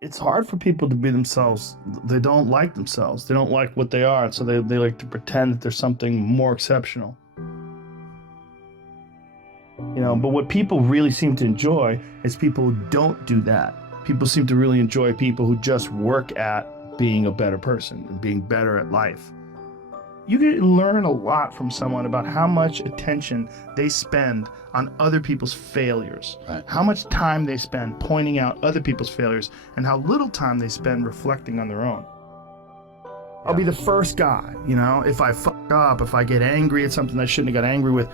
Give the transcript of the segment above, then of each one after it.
It's hard for people to be themselves. They don't like themselves. They don't like what they are. So they like to pretend that there's something more exceptional. But what people really seem to enjoy is people who don't do that. People seem to really enjoy people who just work at being a better person and being better at life. You can learn a lot from someone about how much attention they spend on other people's failures, right. How much time they spend pointing out other people's failures, and how little time they spend reflecting on their own. I'll be the first guy, if I fuck up, if I get angry at something I shouldn't have got angry with,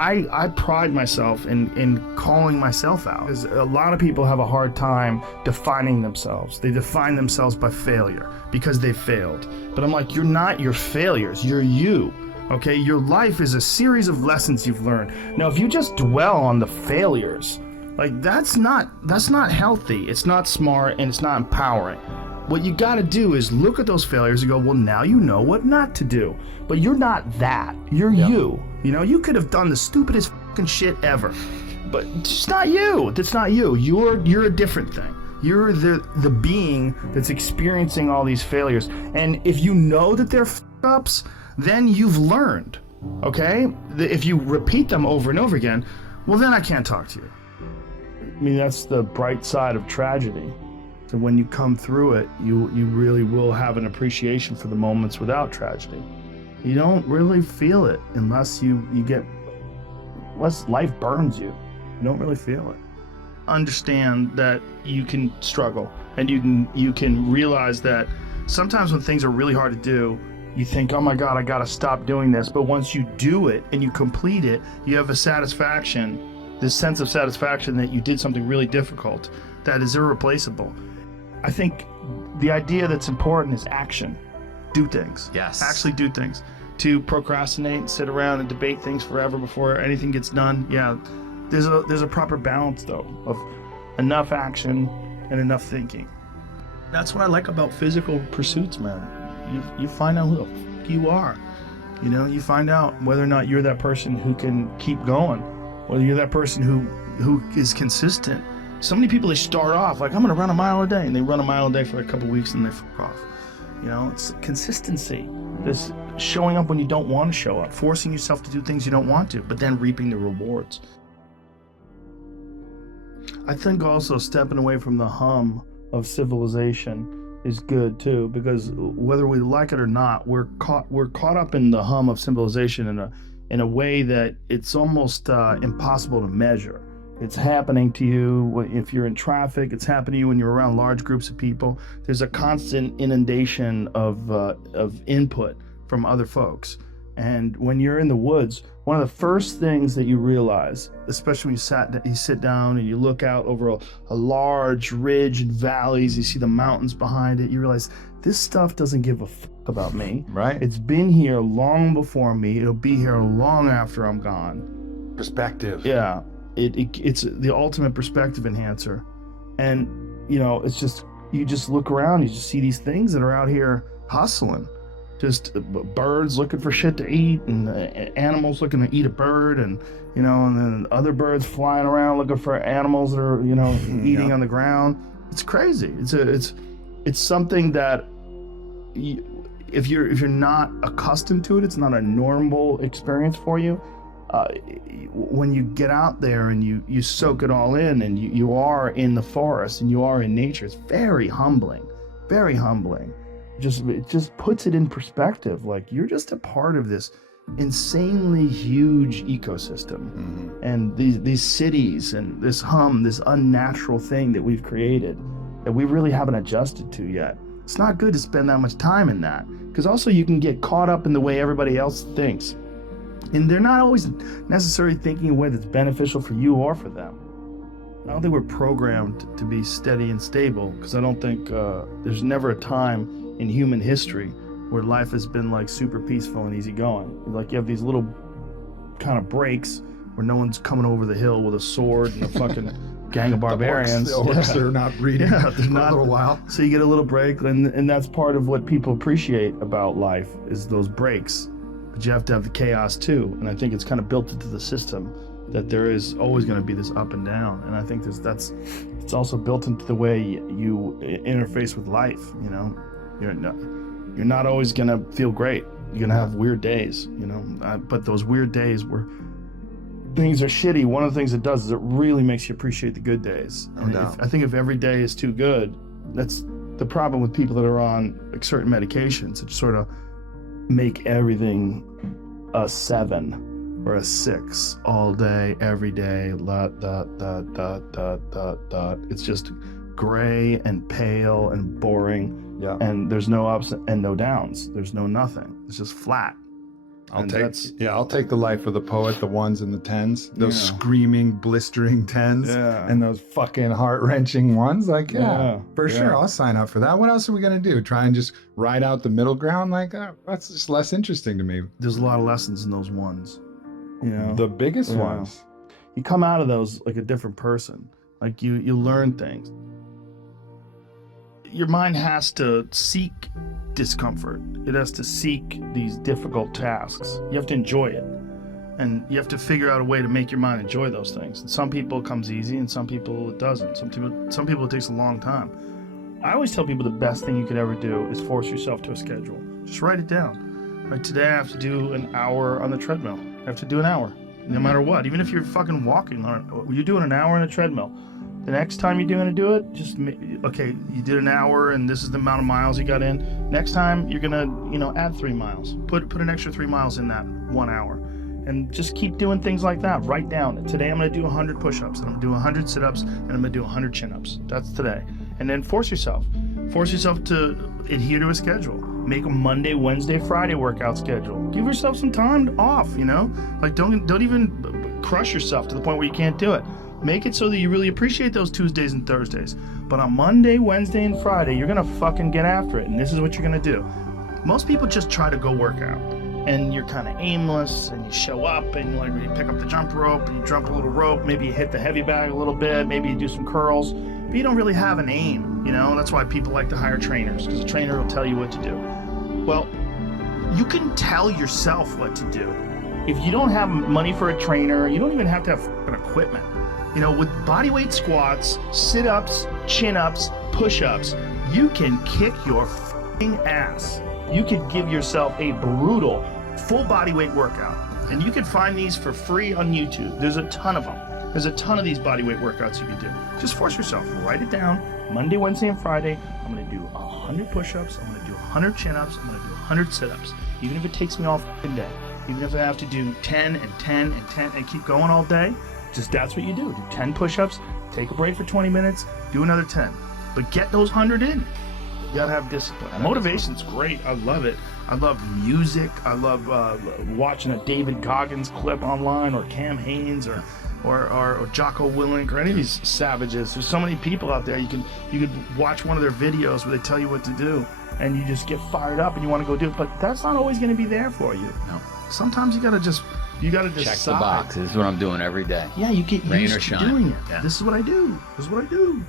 I pride myself in calling myself out. Because a lot of people have a hard time defining themselves. They define themselves by failure because they failed. But I'm like, you're not your failures, you're you. Okay, your life is a series of lessons you've learned. Now, if you just dwell on the failures, like that's not healthy. It's not smart and it's not empowering. What you got to do is look at those failures and go, well, now you know what not to do. But you're not that. You're you. You could have done the stupidest fucking shit ever, but it's not you. That's not you. You're a different thing. You're the being that's experiencing all these failures. And if you know that they're ups, then you've learned. Okay? If you repeat them over and over again, well, then I can't talk to you. I mean, that's the bright side of tragedy. So when you come through it, you really will have an appreciation for the moments without tragedy. You don't really feel it unless unless life burns you. You don't really feel it. Understand that you can struggle, and you can realize that sometimes when things are really hard to do, you think, oh my God, I gotta stop doing this. But once you do it and you complete it, you have a satisfaction, this sense of satisfaction that you did something really difficult that is irreplaceable. I think the idea that's important is action. Do things. Yes. Actually do things. To procrastinate and sit around and debate things forever before anything gets done, there's a proper balance though of enough action and enough thinking. That's what I like about physical pursuits, man. You find out who the fuck you are. You find out whether or not you're that person who can keep going, whether you're that person who is consistent. So many people, they start off like, I'm gonna run a mile a day, and they run a mile a day for a couple weeks and they fuck off. It's consistency. This showing up when you don't want to show up, forcing yourself to do things you don't want to, but then reaping the rewards. I think also stepping away from the hum of civilization is good too, because whether we like it or not, we're caught up in the hum of civilization in a way that it's almost impossible to measure. It's happening to you if you're in traffic. It's happening to you when you're around large groups of people. There's a constant inundation of input from other folks. And when you're in the woods, one of the first things that you realize, especially when you sit down and you look out over a large ridge and valleys, you see the mountains behind it, you realize this stuff doesn't give a fuck about me. Right. It's been here long before me. It'll be here long after I'm gone. Perspective. Yeah. It's the ultimate perspective enhancer. And, it's just, you just look around, you just see these things that are out here hustling. Just birds looking for shit to eat, and animals looking to eat a bird, and, and then other birds flying around looking for animals that are, eating on the ground. It's crazy. It's something that if you're not accustomed to it, it's not a normal experience for you. When you get out there and you soak it all in, and you are in the forest and you are in nature, it's very humbling, very humbling. It just puts it in perspective. Like, you're just a part of this insanely huge ecosystem. Mm-hmm. And these cities and this this unnatural thing that we've created that we really haven't adjusted to yet. It's not good to spend that much time in that, because also you can get caught up in the way everybody else thinks. And they're not always necessarily thinking in a way that's beneficial for you or for them. I don't think we're programmed to be steady and stable, because I don't think there's never a time in human history where life has been like super peaceful and easygoing. Like, you have these little kind of breaks where no one's coming over the hill with a sword and a fucking gang of barbarians. The orcs are not reading for a little while. So you get a little break, and that's part of what people appreciate about life, is those breaks. But you have to have the chaos too, and I think it's kind of built into the system. that there is always going to be this up and down. And I think it's also built into the way you interface with life. You know, you're not always going to feel great. You're going to have weird days, you know, but those weird days where things are shitty, one of the things it does is it really makes you appreciate the good days. And I think if every day is too good, that's the problem with people that are on like certain medications. It sort of make everything a 7 or a 6 all day, every day. It's just gray and pale and boring. Yeah. And there's no ups and no downs. There's no nothing. It's just flat. I'll take the life of the poet, the 1s and the 10s, those screaming, blistering 10s, and those fucking heart-wrenching 1s. Like, for sure, I'll sign up for that. What else are we gonna do? Try and just ride out the middle ground? Like, that's just less interesting to me. There's a lot of lessons in those 1s. You know, the biggest ones. You come out of those like a different person. Like you learn things. Your mind has to seek discomfort. It has to seek these difficult tasks. You have to enjoy it. And you have to figure out a way to make your mind enjoy those things. And some people it comes easy and some people it doesn't. Some people it takes a long time. I always tell people the best thing you could ever do is force yourself to a schedule. Just write it down. Like today I have to do an hour on the treadmill. I have to do an hour, no matter what. Even if you're fucking walking on it, you're doing an hour on a treadmill. The next time you're going to do it, just, okay, you did an hour and this is the amount of miles you got in. Next time you're going to, add 3 miles. Put an extra 3 miles in that 1 hour. And just keep doing things like that. Write down, today I'm going to do 100 push-ups, and I'm going to do 100 sit-ups, and I'm going to do 100 chin-ups. That's today. And then force yourself. Force yourself to adhere to a schedule. Make a Monday, Wednesday, Friday workout schedule. Give yourself some time off, Like don't even crush yourself to the point where you can't do it. Make it so that you really appreciate those Tuesdays and Thursdays. But on Monday, Wednesday, and Friday, you're gonna fucking get after it. And this is what you're gonna do. Most people just try to go work out. And you're kind of aimless, and you show up, and you pick up the jump rope, and you jump a little rope, maybe you hit the heavy bag a little bit, maybe you do some curls, but you don't really have an aim, That's why people like to hire trainers, because a trainer will tell you what to do. Well, you can tell yourself what to do. If you don't have money for a trainer, you don't even have to have fucking equipment. With bodyweight squats, sit-ups, chin-ups, push-ups, you can kick your fucking ass. You could give yourself a brutal full bodyweight workout. And you can find these for free on YouTube. There's a ton of them. There's a ton of these bodyweight workouts you can do. Just force yourself. Write it down. Monday, Wednesday, and Friday, I'm going to do 100 push-ups. I'm going to do 100 chin-ups. I'm going to do 100 sit-ups. Even if it takes me all fucking day. Even if I have to do 10 and 10 and 10 and keep going all day. Just that's what you do. Do 10 push-ups, take a break for 20 minutes, do another 10. But get those 100 in. You gotta have discipline. Motivation's great. I love it. I love music. I love watching a David Goggins clip online, or Cam Haines, or Jocko Willink, or any of these savages. There's so many people out there. You could watch one of their videos where they tell you what to do, and you just get fired up and you want to go do it. But that's not always going to be there for you. No. Sometimes you gotta decide. Check the box. This is what I'm doing every day. Yeah, you get Rain used or to shine. doing it. Yeah. This is what I do. This is what I do.